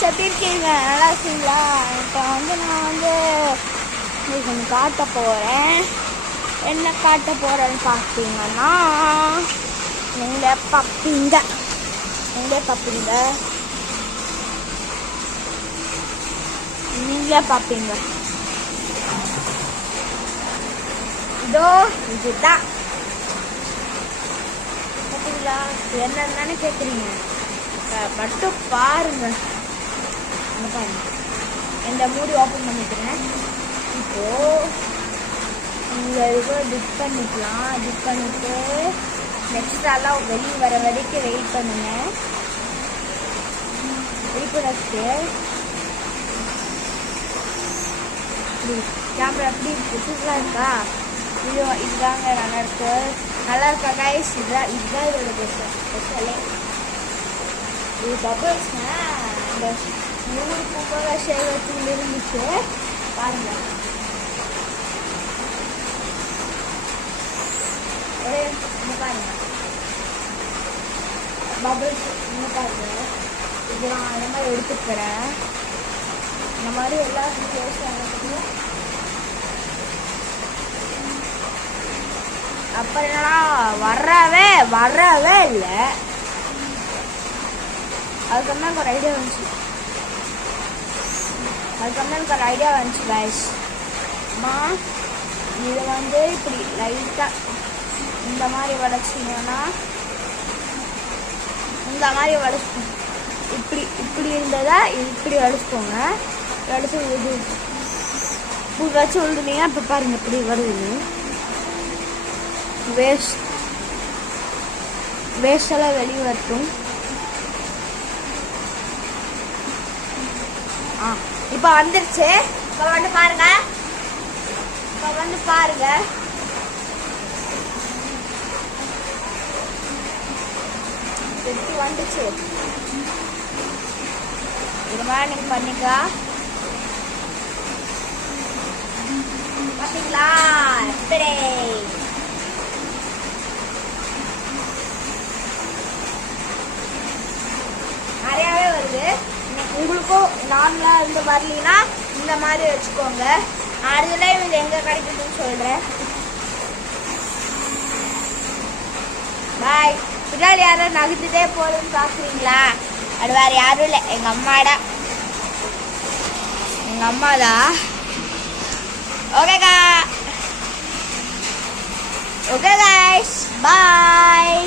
Guys எப்படி இருக்கீங்க? நல்லா இருக்கீங்களா? இப்போ நான் உங்களுக்கு ஒன்று காட்ட போகிறேன். என்ன காட்ட போகிறேன்னு பார்த்தீங்கன்னா நீங்களே பார்ப்பீங்க. இதோ இதுதான் பார்த்தீங்களா? என்னன்னு கேட்குறீங்க? மட்டும் பாருங்க. இந்த மூடி ஓப்பன் பண்ணிக்கிறேன். இப்போ நீங்கள் இதுக்கு டிப் பண்ணிக்கலாம். டிப் பண்ணிட்டு நெக்ஸ்டாலாம் வெளியே வர வரைக்கும் வெயிட் பண்ணுங்க. வெயிட் பண்ணி கேமரா எப்படி சூப்பராக இருக்கா? இதுதாங்க நல்லா இருக்கா கைஸ்? இதுதான் இதோட ஸ்பெஷலே. இது பபிள்ஸ்ங்க. இந்த 100 பூவாக சேவத்தில் இருந்துச்சு பாருங்க. பாருங்க பபிள்ஸ் பாருங்க. இதெல்லாம் அந்த மாதிரி எடுத்துக்கிறேன். இந்த மாதிரி எல்லா வீடியோஸும் அப்புறம் என்னன்னா வரவே இல்லை. அதுக்கப்புறம் எனக்கு ஒரு ஐடியா வந்துச்சு கைஸ். அம்மா இதை இப்படி லைட்டாக இந்த மாதிரி வளைச்சிங்கன்னா இப்படி இருந்ததா இப்படி வளைச்சிக்கோங்க. வளைச்சி வச்சு விழுதுனீங்கன்னா இப்போ பாருங்க இப்படி வருது. வேஸ்ட் எல்லாம் வெளியே வரட்டும். இப்போ வந்துருச்சு. இப்போ பாருங்க. வந்துச்சு. இது மாதிரி நீங்க பண்ணிக்கலாம். பார்த்தீங்களா? நிறையாவே வருது. உங்களுக்கும் நார்மலாக இருந்து வரலனா இந்த மாதிரி வச்சுக்கோங்க. அடுத்த டைம் இது எங்கே கிடைக்குதுன்னு சொல்கிறேன். பாய். பின்னாடி யாரும் நகர்த்துட்டே போதுன்னு பார்க்குறீங்களா? அது வேறு யாரும் இல்லை, எங்கள் அம்மா தான். ஓகே கைஸ், பாய்.